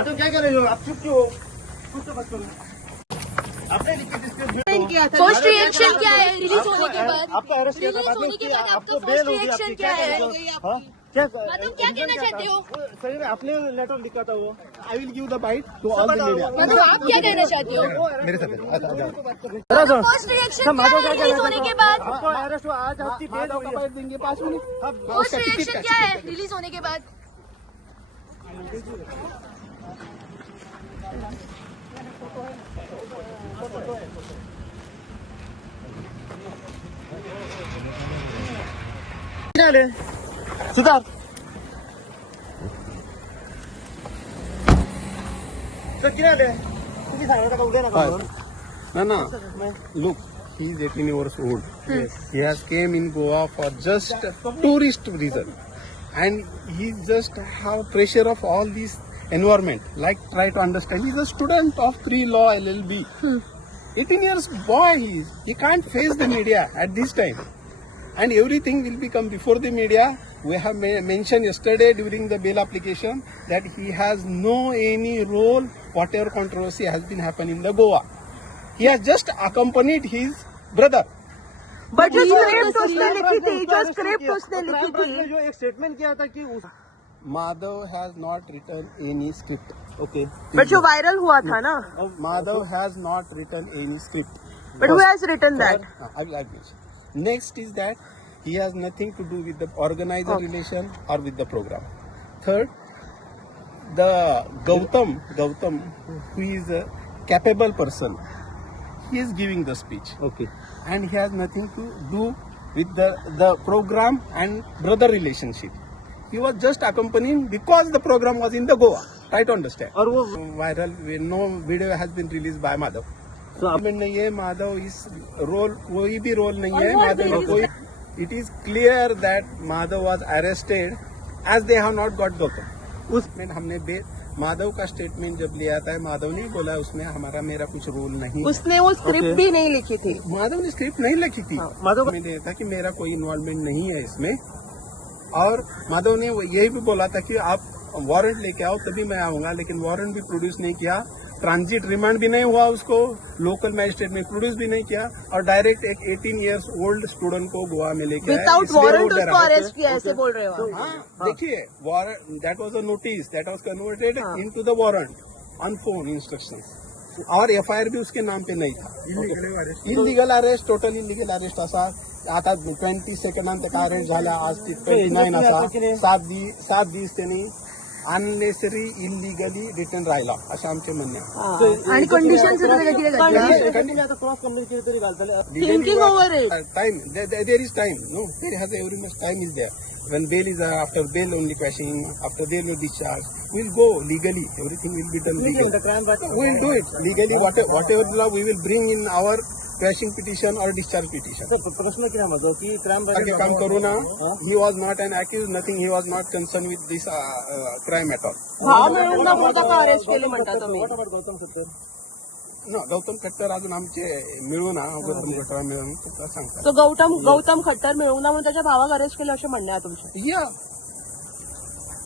माधव क्या कर रहे हो आप? चुप क्यों हो? कुछ तो बात करो। आपने लिखी किया था। फर्स्ट रिएक्शन क्या है रिलीज होने के बाद? आपको अरेस्ट किया था, रिलीज होने के बाद आपको आपका बेल फर्स्ट होगी रिएक्शन आपकी। क्या है? हाँ? क्या मतलब क्या कहना चाहते हो? सही में आपने लेटर लिखा था वो। I will give the bite to all the media. मतलब आप क्या कहना चाहते हो? मेरे साथ फर्स्ट रिएक्शन क्या है रिलीज होने के बाद? आपको अरेस्ट हुआ आज, आपकी बेल होगी। बाइट देंगे 5 मिनट। फर्स्ट रिएक्शन क्या है रिलीज होने के बाद? सुधार सर किती आले तुम्ही सांगितलं का उद्या नका म्हणून? No. Look, he is 18 years old. He has came in Goa for just tourist reason, and he just have pressure of all this environment. Like try to understand. He's a student of pre-law LLB. 18 years boy he is. He can't face the media at this time, and everything will become before the media. We have mentioned yesterday during the bail application that he has no any role whatever controversy has been happening in the Goa. He has just accompanied his brother. But जो script उसने लिखी थी, जो script उसने लिखी थी, जो एक स्टेटमेंट किया था कि Madhav has not written any script. Okay but जो वायरल हुआ था ना, Madhav has not written any script. But who has written that? I will mention. Next is that he has nothing to do with the organizer relation or with the program. Third, the Gautam, who is a capable person, he is giving the speech. Okay And he has nothing to do with the program and brother relationship. He was just accompanying because the program was in the Goa. Try to understand. और वो Viral, no video has been released by Madhav. तो आप नहीं है माधव इस role कोई भी role नहीं है माधव का कोई. It is clear that Madhav was arrested as they have not got Gautam. उसमें हमने माधव का स्टेटमेंट जब लिया था, माधव ने बोला उसमें मेरा कुछ रोल नहीं. उसने वो स्क्रिप्ट भी नहीं लिखी थी. माधव ने स्क्रिप्ट नहीं लिखी थी. माधव मैंने था कि मेरा कोई इन्वॉल्वमेंट नहीं है इसमें, और माधव ने यही भी बोला था कि आप वारंट लेके आओ तभी मैं आऊंगा, लेकिन वारंट भी प्रोड्यूस नहीं किया, ट्रांजिट रिमांड भी नहीं हुआ उसको, लोकल मैजिस्ट्रेट में प्रोड्यूस भी नहीं किया, और डायरेक्ट एक 18 इयर्स ओल्ड स्टूडेंट को गोवा में लेके आया. विदाउट इसलिए वारंट वो उसको डरा. अरेस्ट किया, ऐसे बोल रहे हो आप? हाँ, देखिए warrant that was a notice that was converted into the warrant on phone instructions, और FIR भी उसके नाम पे नहीं था. Illegal arrest, total illegal arrest असा आता 22 का अरेस्ट झाला, आज 29 असा 7 दिवस त्यांनी अननेसरी इलिगली रिटर्न राहिला असं आमचे म्हणणे आहे. आणि कंडिशन आता क्रॉस कंप्लेंट केली तरी घालतले. Thinking over it. Time, there is time. No, there has every much time is there. When bail is after bail only crashing, after bail will discharge, we'll go legally. Everything will be done legally. We'll do it legally. Whatever law we will bring in our crashing petition or discharge petition. प्रश्न क्या माझा की crime आगे काम करू ना. He was not an accused, nothing. He was not concerned with this crime at all. भाव मिळून ना बोलता का अरेस्ट केले म्हणता तुम्ही? गौतम सत्तर No, गौतम खट्टर अजून आमचे मिळून गौतम खट्टर मिळून सांगतात. तो गौतम खट्टर मिळून ना म्हणून त्याच्या भावाला अरेस्ट केलं असं म्हणणं आहे तुमचं? Yeah,